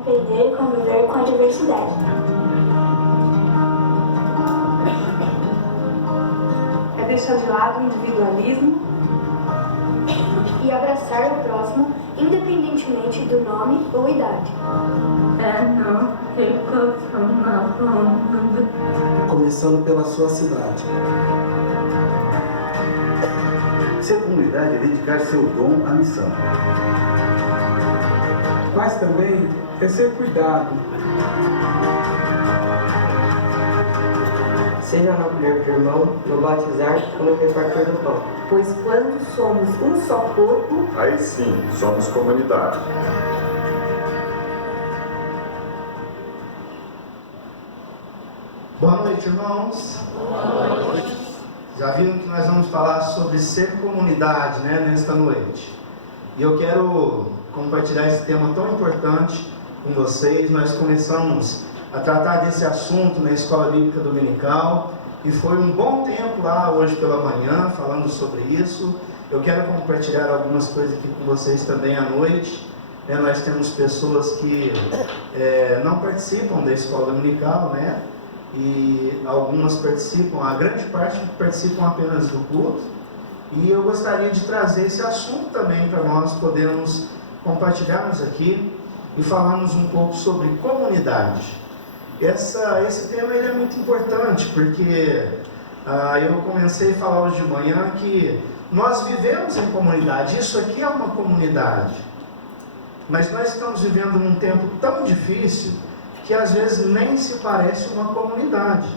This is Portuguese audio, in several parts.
Aprender e conviver com a diversidade. É deixar de lado o individualismo E abraçar o próximo, independentemente do nome ou idade. É não ficar na banda. Começando pela sua cidade. Ser comunidade é dedicar seu dom à missão. Mas também é ser cuidado. Seja no acolher do irmão, no batizar ou no repartir do pão. pois quando somos um só corpo, aí sim somos comunidade. Boa noite, irmãos. Boa noite. Já viram que nós vamos falar sobre ser comunidade, né, nesta noite. E eu quero compartilhar esse tema tão importante com vocês. Nós começamos a tratar desse assunto na Escola Bíblica Dominical e foi um bom tempo lá hoje pela manhã falando sobre isso. Eu quero compartilhar algumas coisas aqui com vocês também à noite. Nós temos pessoas que não participam da Escola Dominical, né? E algumas participam, a grande parte participam apenas do culto. E eu gostaria de trazer esse assunto também para nós podermos compartilharmos aqui e falarmos um pouco sobre comunidade. Esse tema ele é muito importante porque eu comecei a falar hoje de manhã que nós vivemos em comunidade, isso aqui é uma comunidade, mas nós estamos vivendo num tempo tão difícil que às vezes nem se parece uma comunidade.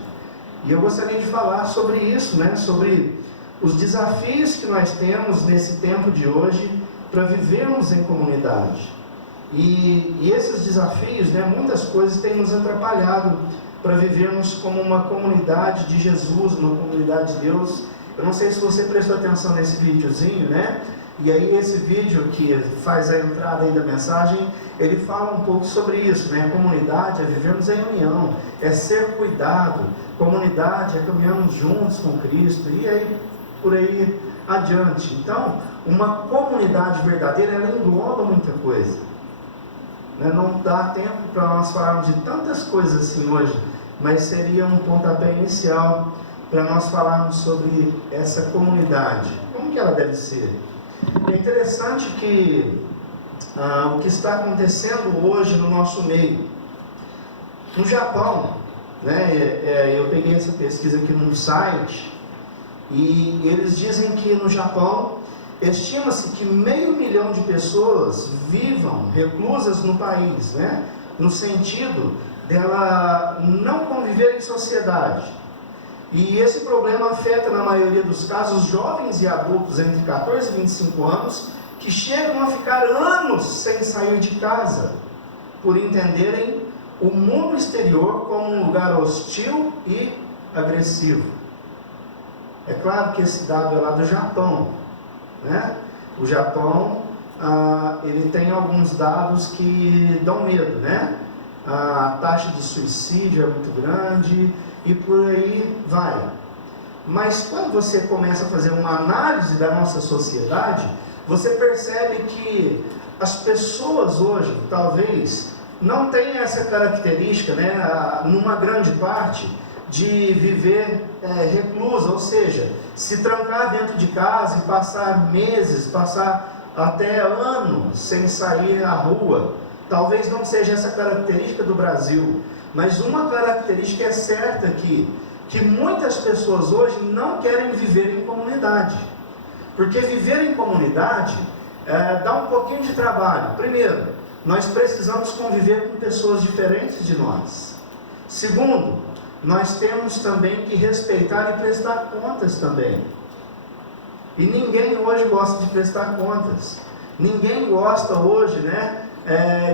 E eu gostaria de falar sobre isso, né? Sobre os desafios que nós temos nesse tempo de hoje para vivermos em comunidade. E esses desafios, né, muitas coisas têm nos atrapalhado para vivermos como uma comunidade de Jesus, uma comunidade de Deus. Eu não sei se você prestou atenção nesse videozinho, né? E aí esse vídeo que faz a entrada aí da mensagem, ele fala um pouco sobre isso, né? A comunidade é vivermos em união, é ser cuidado, comunidade é caminharmos juntos com Cristo, e aí por aí adiante. Então, uma comunidade verdadeira, ela engloba muita coisa. Não dá tempo para nós falarmos de tantas coisas assim hoje, mas seria um pontapé inicial para nós falarmos sobre essa comunidade. Como que ela deve ser? É interessante que o que está acontecendo hoje no nosso meio. No Japão, né, eu peguei essa pesquisa aqui num site, e eles dizem que no Japão, estima-se que 500 mil de pessoas vivam reclusas no país, né, no sentido dela não conviver em sociedade. E esse problema afeta, na maioria dos casos, jovens e adultos entre 14 e 25 anos, que chegam a ficar anos sem sair de casa, por entenderem o mundo exterior como um lugar hostil e agressivo. É claro que esse dado é lá do Japão, né? O Japão, ele tem alguns dados que dão medo, né? A taxa de suicídio é muito grande, e por aí vai. Mas quando você começa a fazer uma análise da nossa sociedade, você percebe que as pessoas hoje, talvez, não tenham essa característica, né, numa grande parte, de viver reclusa, ou seja, se trancar dentro de casa e passar meses, passar até anos sem sair à rua. Talvez não seja essa característica do Brasil, mas uma característica é certa aqui, que muitas pessoas hoje não querem viver em comunidade, porque viver em comunidade dá um pouquinho de trabalho. Primeiro, nós precisamos conviver com pessoas diferentes de nós. Segundo, nós temos também que respeitar e prestar contas também. E ninguém hoje gosta de prestar contas. Ninguém gosta hoje, né,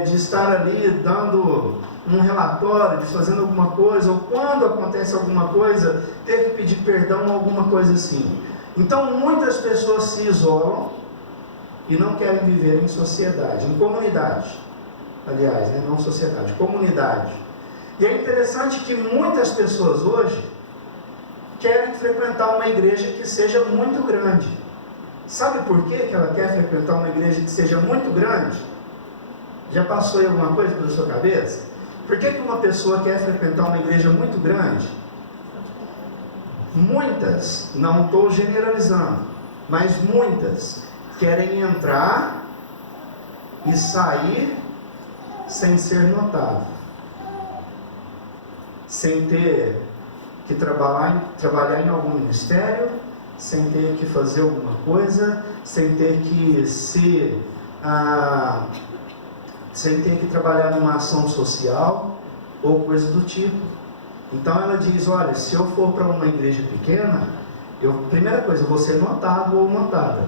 de estar ali dando um relatório, de fazendo alguma coisa, ou quando acontece alguma coisa, ter que pedir perdão ou alguma coisa assim. Então muitas pessoas se isolam e não querem viver em sociedade, em comunidade. Aliás, né, não sociedade, comunidade. E é interessante que muitas pessoas hoje querem frequentar uma igreja que seja muito grande. Sabe por que ela quer frequentar uma igreja que seja muito grande? Já passou aí alguma coisa pela sua cabeça? Por que uma pessoa quer frequentar uma igreja muito grande? Muitas, não estou generalizando, mas muitas querem entrar e sair sem ser notado, sem ter que trabalhar em algum ministério, sem ter que fazer alguma coisa, sem ter que sem ter que trabalhar numa ação social ou coisa do tipo. Então ela diz, olha, se eu for para uma igreja pequena, primeira coisa, eu vou ser notado ou notada.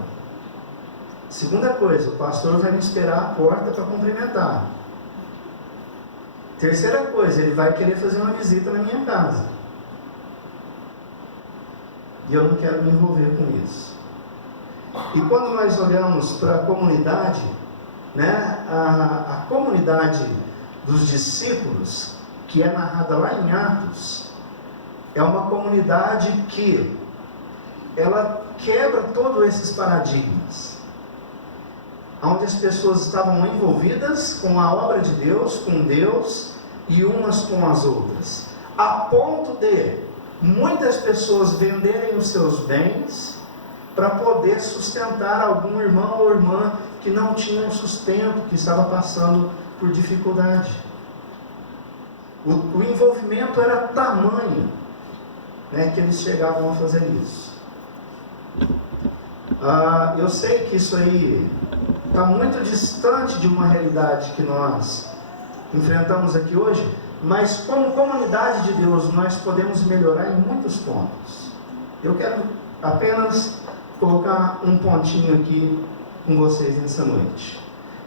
Segunda coisa, o pastor vai me esperar à porta para cumprimentar. Terceira coisa, ele vai querer fazer uma visita na minha casa. E eu não quero me envolver com isso. E quando nós olhamos para a comunidade, né, a comunidade dos discípulos, que é narrada lá em Atos, é uma comunidade que ela quebra todos esses paradigmas, onde as pessoas estavam envolvidas com a obra de Deus, com Deus, e umas com as outras, a ponto de muitas pessoas venderem os seus bens para poder sustentar algum irmão ou irmã que não tinha um sustento, que estava passando por dificuldade. O envolvimento era tamanho, né, que eles chegavam a fazer isso. Eu sei que isso aí está muito distante de uma realidade que nós enfrentamos aqui hoje, mas como comunidade de Deus nós podemos melhorar em muitos pontos. Eu quero apenas colocar um pontinho aqui com vocês nessa noite.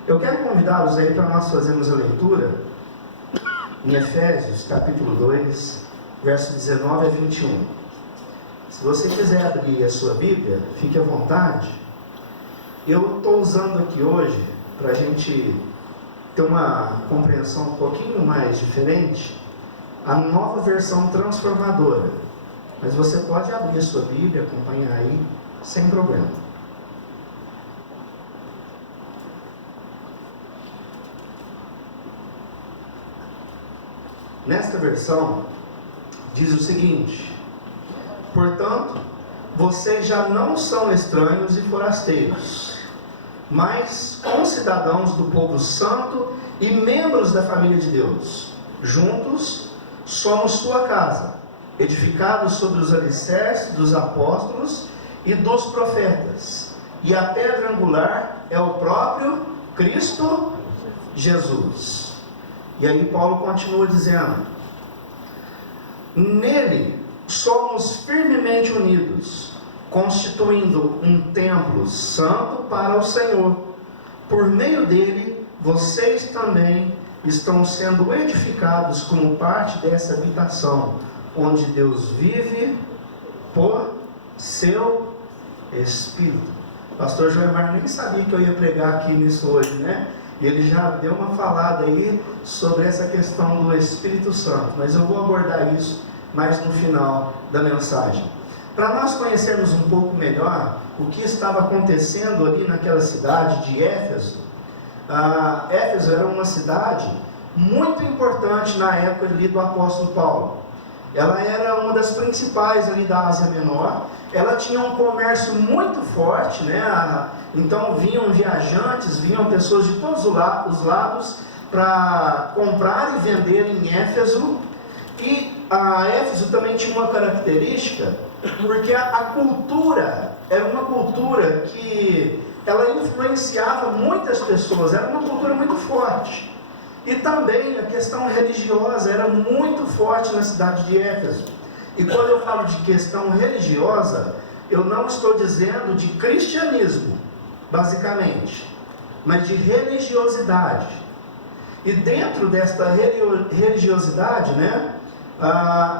Eu quero convidá-los aí para nós fazermos a leitura em Efésios capítulo 2, verso 19 a 21. Se você quiser abrir a sua Bíblia, fique à vontade. Eu estou usando aqui hoje, para a gente ter uma compreensão um pouquinho mais diferente, a nova versão transformadora. Mas você pode abrir a sua Bíblia, acompanhar aí, sem problema. Nesta versão, diz o seguinte: portanto, vocês já não são estranhos e forasteiros, mas concidadãos do povo santo e membros da família de Deus. Juntos, somos sua casa, edificados sobre os alicerces dos apóstolos e dos profetas, e a pedra angular é o próprio Cristo Jesus. E aí Paulo continua dizendo: nele somos firmemente unidos, constituindo um templo santo para o Senhor. Por meio dele, vocês também estão sendo edificados como parte dessa habitação, onde Deus vive por seu Espírito. Pastor Joemar nem sabia que eu ia pregar aqui nisso hoje, né? E ele já deu uma falada aí sobre essa questão do Espírito Santo, mas eu vou abordar isso mais no final da mensagem. Para nós conhecermos um pouco melhor o que estava acontecendo ali naquela cidade de Éfeso, Éfeso era uma cidade muito importante na época ali do apóstolo Paulo. Ela era uma das principais ali da Ásia Menor. Ela tinha um comércio muito forte, né? Então vinham viajantes, vinham pessoas de todos os lados para comprar e vender em Éfeso. E a Éfeso também tinha uma característica, porque a cultura era uma cultura que ela influenciava muitas pessoas, era uma cultura muito forte. E também a questão religiosa era muito forte na cidade de Éfeso. E quando eu falo de questão religiosa, eu não estou dizendo de cristianismo, basicamente, mas de religiosidade. E dentro desta religiosidade, né,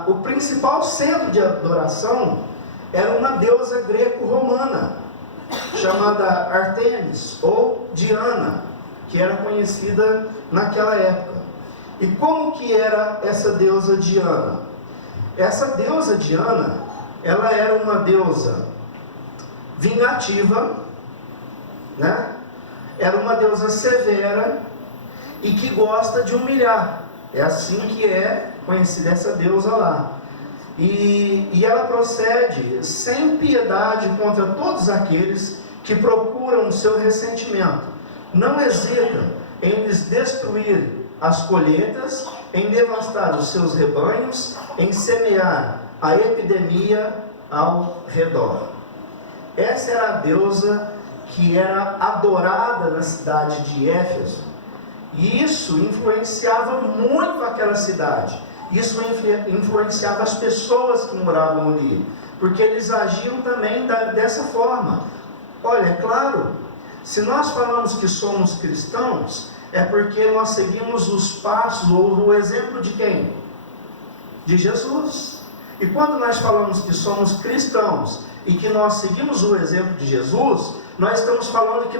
o principal centro de adoração era uma deusa greco-romana, chamada Artemis ou Diana, que era conhecida naquela época. E como que era essa deusa Diana? Essa deusa Diana, ela era uma deusa vingativa, né? Era uma deusa severa, e que gosta de humilhar. É assim que é conhecida essa deusa lá. E ela procede sem piedade contra todos aqueles que procuram o seu ressentimento. Não hesita em lhes destruir as colheitas, em devastar os seus rebanhos, em semear a epidemia ao redor. Essa era a deusa que era adorada na cidade de Éfeso. E isso influenciava muito aquela cidade. Isso influenciava as pessoas que moravam ali, porque eles agiam também dessa forma. Olha, é claro, se nós falamos que somos cristãos, é porque nós seguimos os passos ou o exemplo de quem? De Jesus. E quando nós falamos que somos cristãos e que nós seguimos o exemplo de Jesus, nós estamos falando que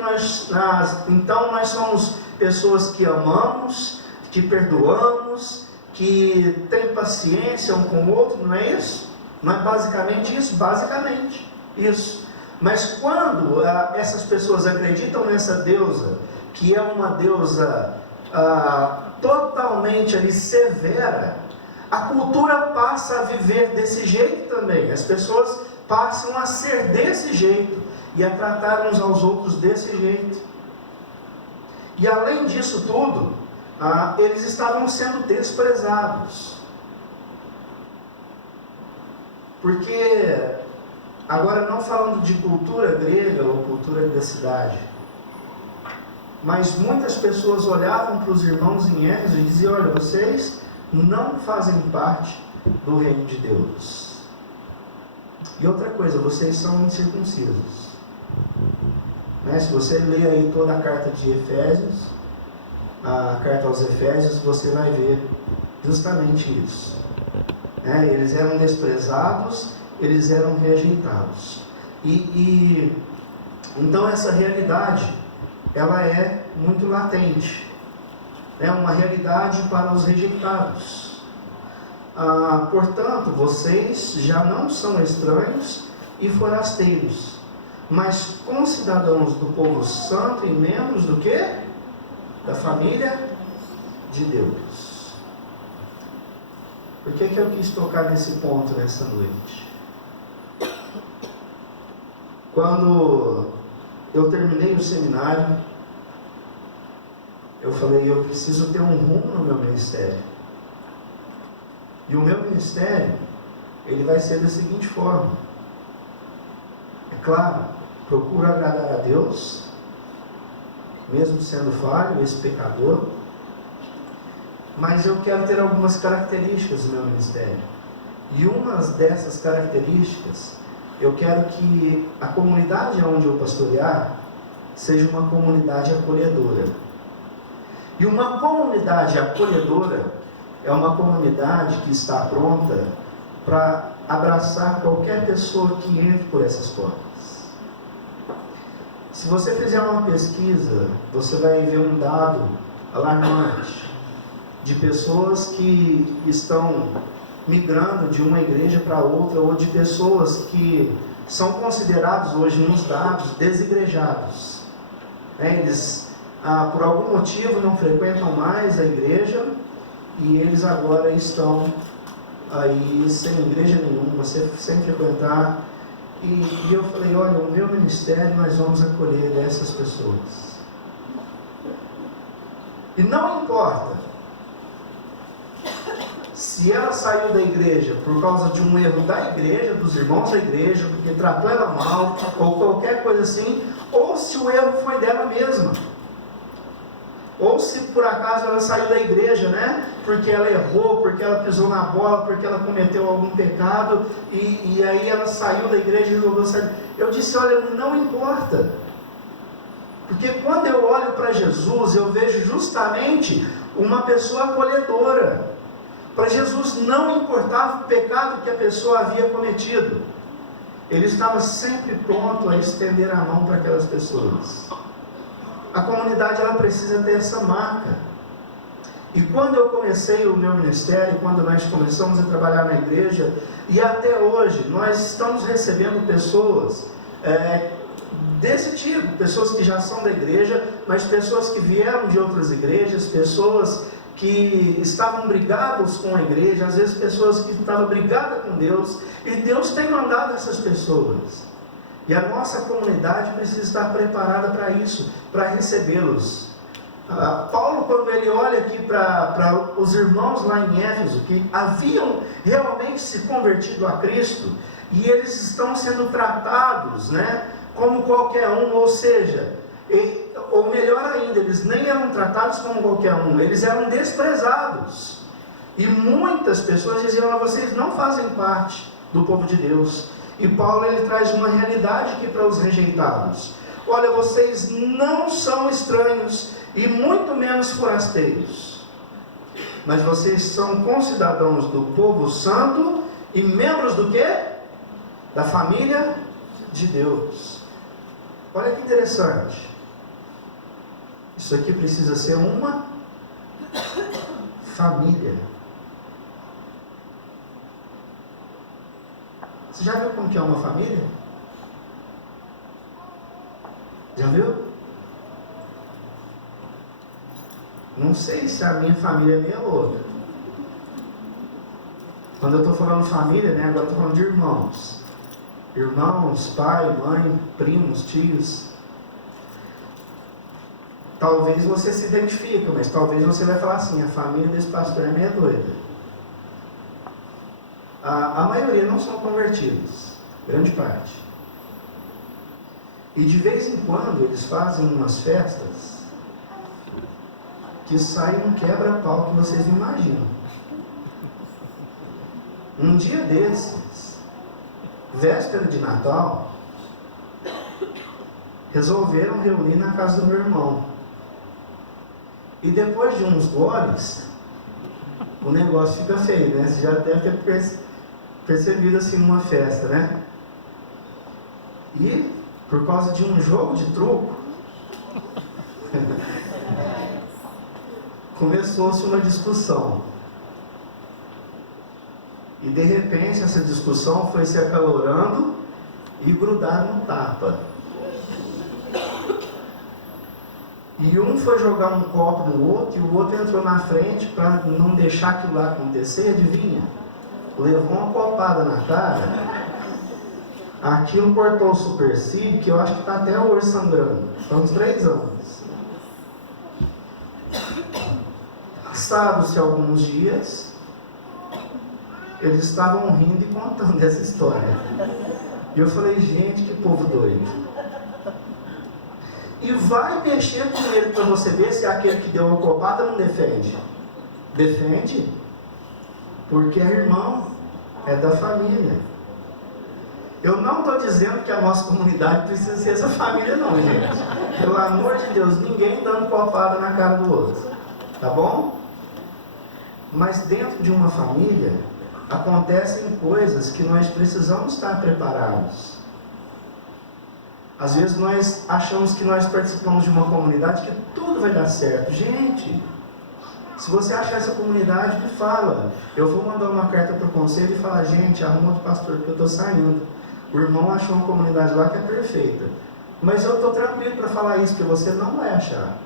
então nós somos pessoas que amamos, que perdoamos, que tem paciência um com o outro, não é isso? Não é basicamente isso? Basicamente isso. Mas quando essas pessoas acreditam nessa deusa, que é uma deusa totalmente ali severa, a cultura passa a viver desse jeito também. As pessoas passam a ser desse jeito e a tratar uns aos outros desse jeito. E além disso tudo, eles estavam sendo desprezados. Porque, agora não falando de cultura grega ou cultura da cidade, mas muitas pessoas olhavam para os irmãos em Éfeso e diziam: olha, vocês não fazem parte do reino de Deus. E outra coisa, vocês são incircuncisos. Se você ler aí toda a carta de Efésios, a carta aos Efésios, você vai ver justamente isso. Eles eram desprezados, eles eram rejeitados. Então essa realidade, ela é muito latente. É uma realidade para os rejeitados. Portanto, vocês já não são estranhos e forasteiros, mas concidadãos do povo santo e membros do quê? Da família de Deus. Por que eu quis tocar nesse ponto nessa noite? Quando eu terminei o seminário, eu falei: eu preciso ter um rumo no meu ministério. E o meu ministério, ele vai ser da seguinte forma. É claro, procuro agradar a Deus, mesmo sendo falho, esse pecador, mas eu quero ter algumas características no meu ministério. E uma dessas características, eu quero que a comunidade onde eu pastorear seja uma comunidade acolhedora. E uma comunidade acolhedora é uma comunidade que está pronta para abraçar qualquer pessoa que entre por essas portas. Se você fizer uma pesquisa, você vai ver um dado alarmante de pessoas que estão migrando de uma igreja para outra, ou de pessoas que são considerados hoje nos dados desigrejados. Eles, por algum motivo, não frequentam mais a igreja e eles agora estão aí sem igreja nenhuma, sem frequentar. E eu falei: olha, o meu ministério nós vamos acolher essas pessoas. E não importa se ela saiu da igreja por causa de um erro da igreja, dos irmãos da igreja, porque tratou ela mal, ou qualquer coisa assim, ou se o erro foi dela mesma. Ou se por acaso ela saiu da igreja, porque ela errou, porque ela pisou na bola, porque ela cometeu algum pecado, e aí ela saiu da igreja e resolveu sair. Eu disse: olha, não importa. Porque quando eu olho para Jesus, eu vejo justamente uma pessoa acolhedora. Para Jesus não importava o pecado que a pessoa havia cometido. Ele estava sempre pronto a estender a mão para aquelas pessoas. A comunidade, ela precisa ter essa marca. E quando eu comecei o meu ministério, quando nós começamos a trabalhar na igreja, e até hoje, nós estamos recebendo pessoas desse tipo, pessoas que já são da igreja, mas pessoas que vieram de outras igrejas, pessoas que estavam brigados com a igreja, às vezes pessoas que estavam brigadas com Deus, e Deus tem mandado essas pessoas. E a nossa comunidade precisa estar preparada para isso, para recebê-los. Paulo, quando ele olha aqui para os irmãos lá em Éfeso, que haviam realmente se convertido a Cristo, e eles estão sendo tratados, né, como qualquer um, ou seja, ou melhor ainda, eles nem eram tratados como qualquer um, eles eram desprezados. E muitas pessoas diziam: vocês não fazem parte do povo de Deus. E Paulo, ele traz uma realidade aqui para os rejeitados: olha, vocês não são estranhos e muito menos forasteiros, mas vocês são concidadãos do povo santo e membros do quê? Da família de Deus. Olha que interessante. Isso aqui precisa ser uma família. Você já viu como que é uma família? Já viu? Não sei se a minha família é meio outra. Quando eu estou falando família, né, agora eu estou falando de irmãos. Irmãos, pai, mãe, primos, tios. Talvez você se identifique, mas talvez você vai falar assim: a família desse pastor é meio doida. A maioria não são convertidos, grande parte. E de vez em quando eles fazem umas festas que sai um quebra-pau que vocês não imaginam. Um dia desses, véspera de Natal, resolveram reunir na casa do meu irmão. E depois de uns goles, o negócio fica feio, né? Você já deve ter percebido assim numa festa, né? E por causa de um jogo de truco, começou-se uma discussão. E de repente essa discussão foi se acalorando e grudaram no tapa. E um foi jogar um copo no outro, e o outro entrou na frente para não deixar aquilo lá acontecer. Adivinha? Levou uma copada na cara. Aquilo cortou o supercílio, que eu acho que está até hoje sangrando. São uns 3 anos. Passados-se alguns dias, eles estavam rindo e contando essa história. E eu falei: gente, que povo doido. E vai mexer com ele para você ver se aquele que deu uma copada não defende. Defende, porque é irmão, é da família. Eu não estou dizendo que a nossa comunidade precisa ser essa família não, gente. Pelo amor de Deus, ninguém dando copada na cara do outro, tá bom? Mas dentro de uma família acontecem coisas que nós precisamos estar preparados. Às vezes nós achamos que nós participamos de uma comunidade que tudo vai dar certo. Gente, se você achar essa comunidade, me fala. Eu vou mandar uma carta para o conselho e falar: gente, arruma outro pastor porque eu estou saindo. O irmão achou uma comunidade lá que é perfeita. Mas eu estou tranquilo para falar isso, porque você não vai achar.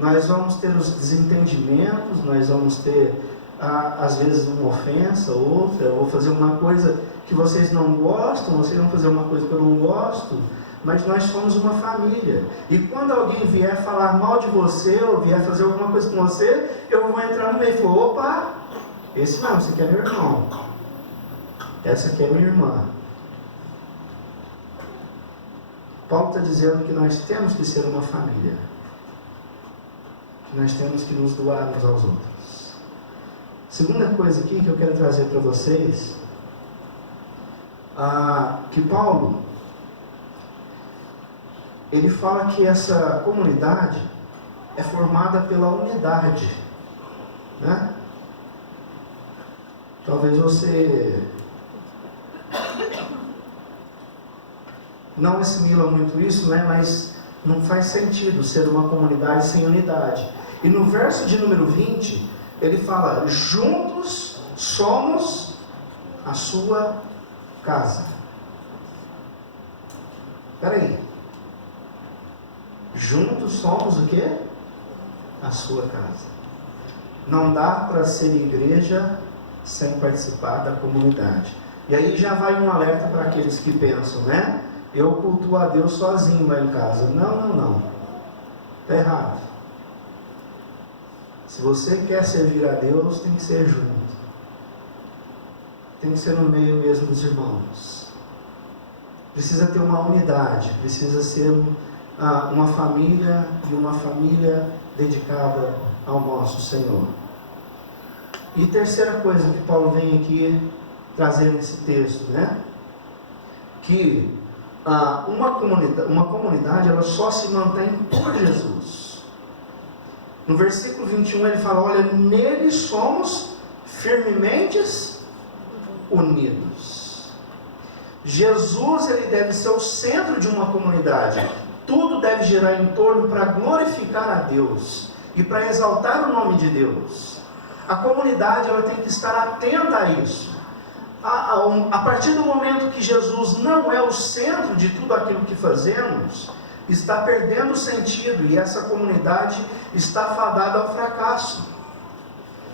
Nós vamos ter os desentendimentos, nós vamos ter, às vezes, uma ofensa, outra. Eu vou fazer uma coisa que vocês não gostam, vocês vão fazer uma coisa que eu não gosto, mas nós somos uma família. E quando alguém vier falar mal de você, ou vier fazer alguma coisa com você, eu vou entrar no meio e falar: opa, esse não, esse aqui é meu irmão, essa aqui é minha irmã. Paulo está dizendo que nós temos que ser uma família, que nós temos que nos doar uns aos outros. Segunda coisa aqui que eu quero trazer para vocês, que Paulo, ele fala que essa comunidade é formada pela unidade, né? Talvez você não assimila muito isso, né? Mas não faz sentido ser uma comunidade sem unidade. E no verso de número 20, ele fala: juntos somos a sua casa. Espera aí, Juntos somos o quê? A sua casa. Não dá para ser igreja sem participar da comunidade. E aí já vai um alerta para aqueles que pensam, né? Eu cultuo a Deus sozinho lá em casa. Não. Está errado. Se você quer servir a Deus, tem que ser junto. Tem que ser no meio mesmo dos irmãos. Precisa ter uma unidade. Precisa ser uma família e uma família dedicada ao nosso Senhor. E terceira coisa que Paulo vem aqui trazer nesse texto, né? Que uma comunidade ela só se mantém por Jesus. No versículo 21 ele fala, olha, nele somos firmemente unidos. Jesus ele deve ser o centro de uma comunidade. Tudo deve girar em torno para glorificar a Deus e para exaltar o nome de Deus. A comunidade ela tem que estar atenta a isso. A partir do momento que Jesus não é o centro de tudo aquilo que fazemos, está perdendo o sentido e essa comunidade está fadada ao fracasso.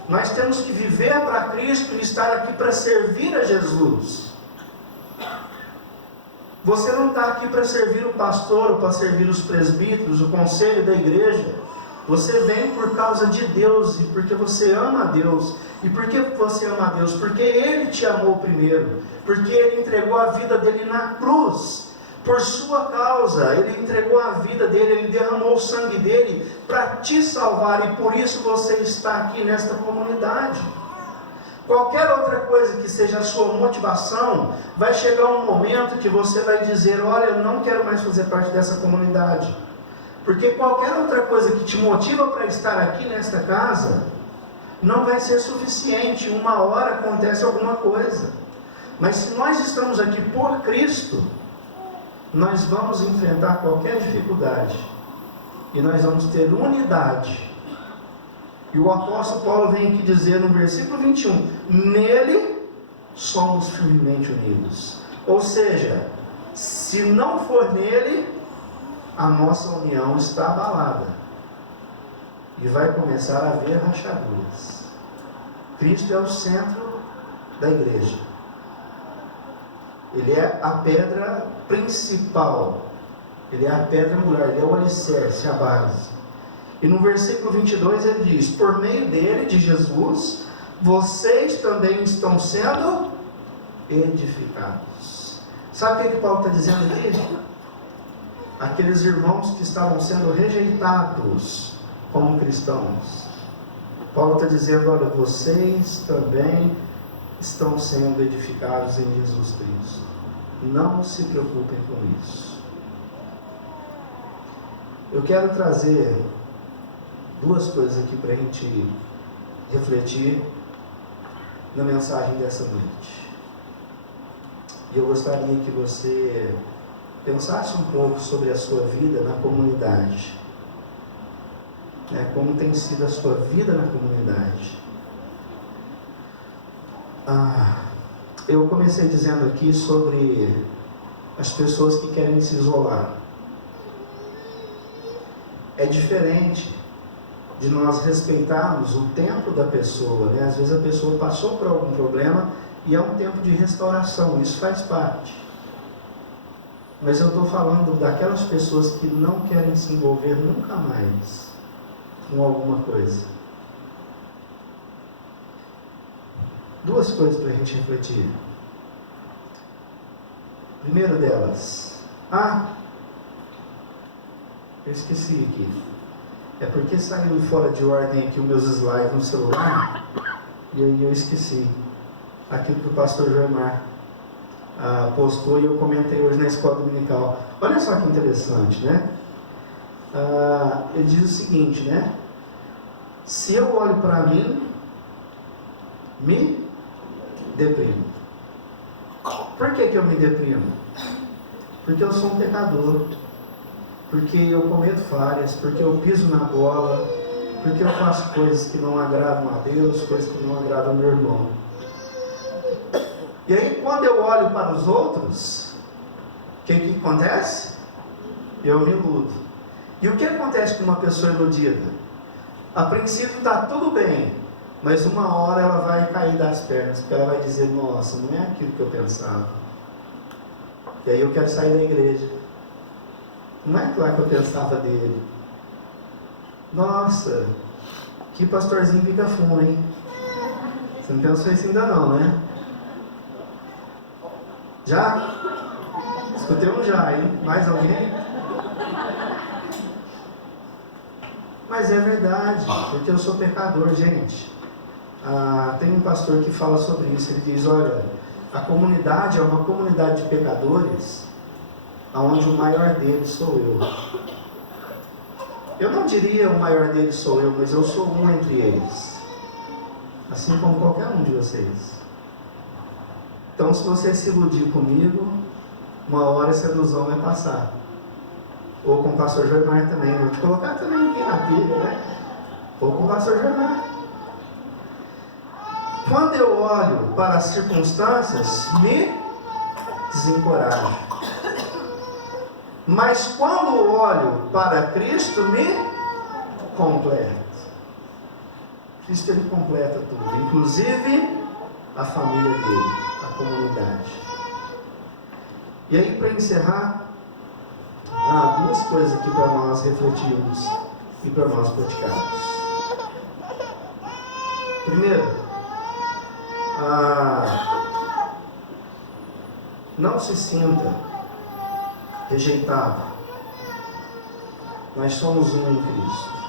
Nós temos que viver para Cristo e estar aqui para servir a Jesus. Você não está aqui para servir o pastor ou para servir os presbíteros, o conselho da igreja. Você vem por causa de Deus e porque você ama a Deus. E por que você ama a Deus? Porque Ele te amou primeiro. Porque Ele entregou a vida dele na cruz. Por sua causa, Ele entregou a vida dele, Ele derramou o sangue dele para te salvar. E por isso você está aqui nesta comunidade. Qualquer outra coisa que seja a sua motivação, vai chegar um momento que você vai dizer, olha, eu não quero mais fazer parte dessa comunidade. Porque qualquer outra coisa que te motiva para estar aqui nesta casa, não vai ser suficiente. Uma hora acontece alguma coisa. Mas se nós estamos aqui por Cristo, nós vamos enfrentar qualquer dificuldade. E nós vamos ter unidade. E o apóstolo Paulo vem aqui dizer no versículo 21, nele somos firmemente unidos. Ou seja, se não for nele, a nossa união está abalada. E vai começar a haver rachaduras. Cristo é o centro da igreja. Ele é a pedra principal. Ele é a pedra angular, ele é o alicerce, a base. E no versículo 22 ele diz, por meio dele, de Jesus, vocês também estão sendo edificados. Sabe o que Paulo está dizendo aqui? Aqueles irmãos que estavam sendo rejeitados como cristãos. Paulo está dizendo, olha, vocês também estão sendo edificados em Jesus Cristo. Não se preocupem com isso. Eu quero trazer duas coisas aqui para a gente refletir na mensagem dessa noite. E eu gostaria que você pensasse um pouco sobre a sua vida na comunidade. Como tem sido a sua vida na comunidade. Eu comecei dizendo aqui sobre as pessoas que querem se isolar. É diferente de nós respeitarmos o tempo da pessoa, Às vezes a pessoa passou por algum problema e é um tempo de restauração, isso faz parte. Mas eu estou falando daquelas pessoas que não querem se envolver nunca mais com alguma coisa. Duas coisas para a gente refletir. Primeira delas, eu esqueci aqui. É porque saiu fora de ordem aqui os meus slides no celular e aí eu esqueci aquilo que o pastor Joemar postou e eu comentei hoje na escola dominical. Olha só que interessante, ele diz o seguinte, se eu olho para mim, me deprimo. Por que eu me deprimo? Porque eu sou um pecador, porque eu cometo falhas, porque eu piso na bola, porque eu faço coisas que não agradam a Deus, coisas que não agradam ao meu irmão. E aí quando eu olho para os outros, o que acontece? Eu me iludo. E o que acontece com uma pessoa iludida? A princípio está tudo bem, mas uma hora ela vai cair das pernas, porque ela vai dizer, nossa, não é aquilo que eu pensava. E aí eu quero sair da igreja. Não é claro que eu pensava dele. Nossa, que pastorzinho pica fumo, hein? Você não pensou isso ainda não, né? Já? Escutei um já, hein? Mais alguém? Mas é verdade, porque eu sou pecador, gente. Tem um pastor que fala sobre isso. Ele diz, olha, a comunidade é uma comunidade de pecadores, onde o maior deles sou eu. Eu não diria o maior deles sou eu, mas eu sou um entre eles. Assim como qualquer um de vocês. Então, se você se iludir comigo, uma hora essa ilusão vai passar. Ou com o pastor Jormar também. Vou te colocar também aqui na pilha, né? Ou com o pastor Jormar. Quando eu olho para as circunstâncias, me desencorajo. Mas quando olho para Cristo, me completo. Cristo, ele completa tudo, inclusive a família dele, a comunidade. E aí, para encerrar, há duas coisas aqui para nós refletirmos e para nós praticarmos. Primeiro, não se sinta rejeitado. Nós somos um em Cristo.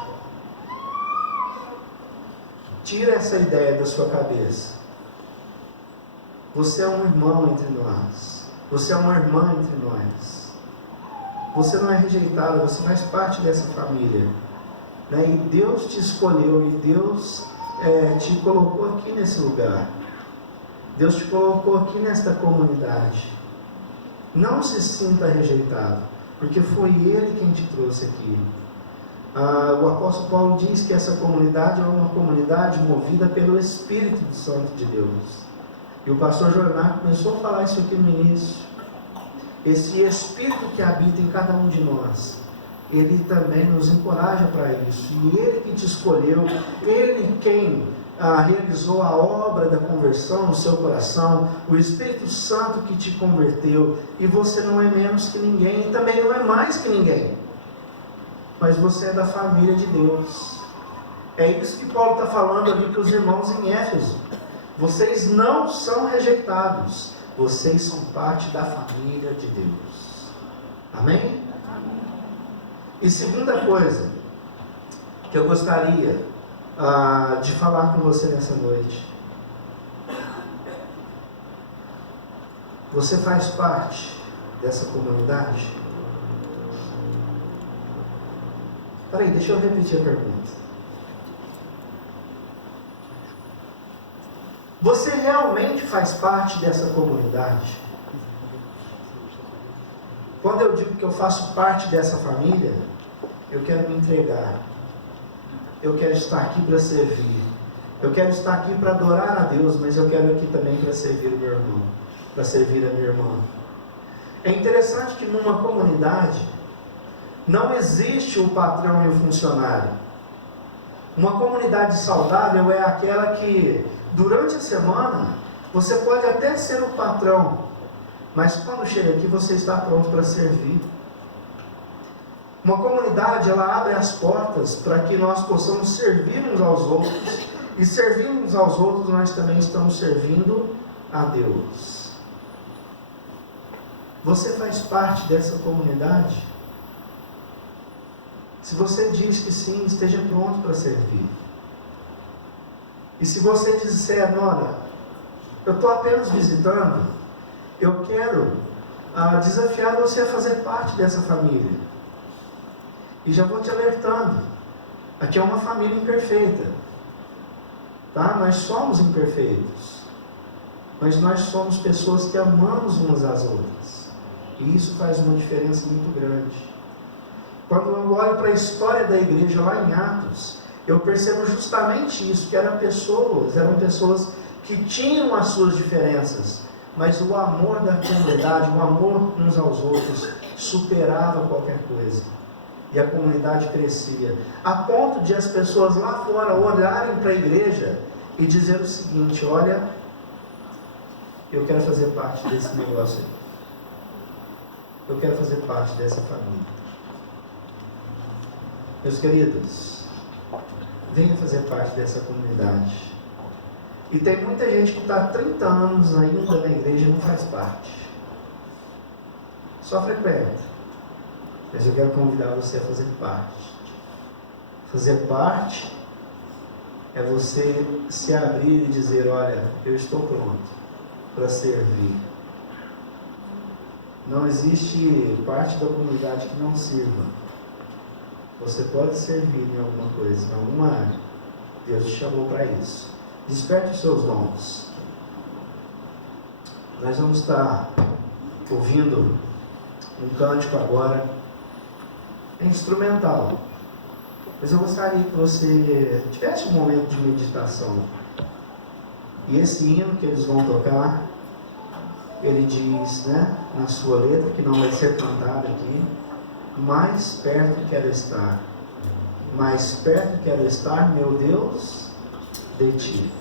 Tira essa ideia da sua cabeça. Você é um irmão entre nós. Você é uma irmã entre nós. Você não é rejeitado, você faz parte dessa família, né? E Deus te escolheu, e Deus te colocou aqui nesse lugar. Deus te colocou aqui nesta comunidade. Não se sinta rejeitado, porque foi Ele quem te trouxe aqui. O apóstolo Paulo diz que essa comunidade é uma comunidade movida pelo Espírito Santo de Deus. E o pastor Jornal começou a falar isso aqui no início. Esse Espírito que habita em cada um de nós, Ele também nos encoraja para isso. E Ele que te escolheu, Ele quem realizou a obra da conversão no seu coração, o Espírito Santo que te converteu, e você não é menos que ninguém, e também não é mais que ninguém, mas você é da família de Deus. É isso que Paulo está falando ali para os irmãos em Éfeso. Vocês não são rejeitados, vocês são parte da família de Deus. Amém? E segunda coisa que eu gostaria de falar com você nessa noite. Você faz parte dessa comunidade? Peraí, deixa eu repetir a pergunta. Você realmente faz parte dessa comunidade? Quando eu digo que eu faço parte dessa família, eu quero me entregar. Eu quero estar aqui para servir. Eu quero estar aqui para adorar a Deus, mas eu quero aqui também para servir o meu irmão, para servir a minha irmã. É interessante que numa comunidade não existe o patrão e o funcionário. Uma comunidade saudável é aquela que, durante a semana, você pode até ser o patrão, mas quando chega aqui você está pronto para servir. Uma comunidade, ela abre as portas para que nós possamos servir uns aos outros, e servindo uns aos outros nós também estamos servindo a Deus. Você faz parte dessa comunidade? Se você diz que sim, esteja pronto para servir. E se você disser, olha, eu estou apenas visitando, eu quero desafiar você a fazer parte dessa família. E já vou te alertando, aqui é uma família imperfeita, tá? Nós somos imperfeitos, mas nós somos pessoas que amamos umas às outras, e isso faz uma diferença muito grande. Quando eu olho para a história da igreja lá em Atos, eu percebo justamente isso, que eram pessoas que tinham as suas diferenças, mas o amor da comunidade, o amor uns aos outros, superava qualquer coisa. E a comunidade crescia, a ponto de as pessoas lá fora olharem para a igreja e dizer o seguinte: olha, eu quero fazer parte desse negócio aí. Eu quero fazer parte dessa família. Meus queridos, venha fazer parte dessa comunidade. E tem muita gente que está há 30 anos ainda na igreja e não faz parte. Só frequenta. Mas eu quero convidar você a fazer parte. Fazer parte é você se abrir e dizer: olha, eu estou pronto para servir. Não existe parte da comunidade que não sirva. Você pode servir em alguma coisa, em alguma área. Deus te chamou para isso. Desperte os seus dons. Nós vamos estar ouvindo um cântico agora. É instrumental, mas eu gostaria que você tivesse um momento de meditação. E esse hino que eles vão tocar, ele diz, né, na sua letra, que não vai ser cantado aqui: mais perto quero estar, mais perto quero estar, meu Deus, de ti.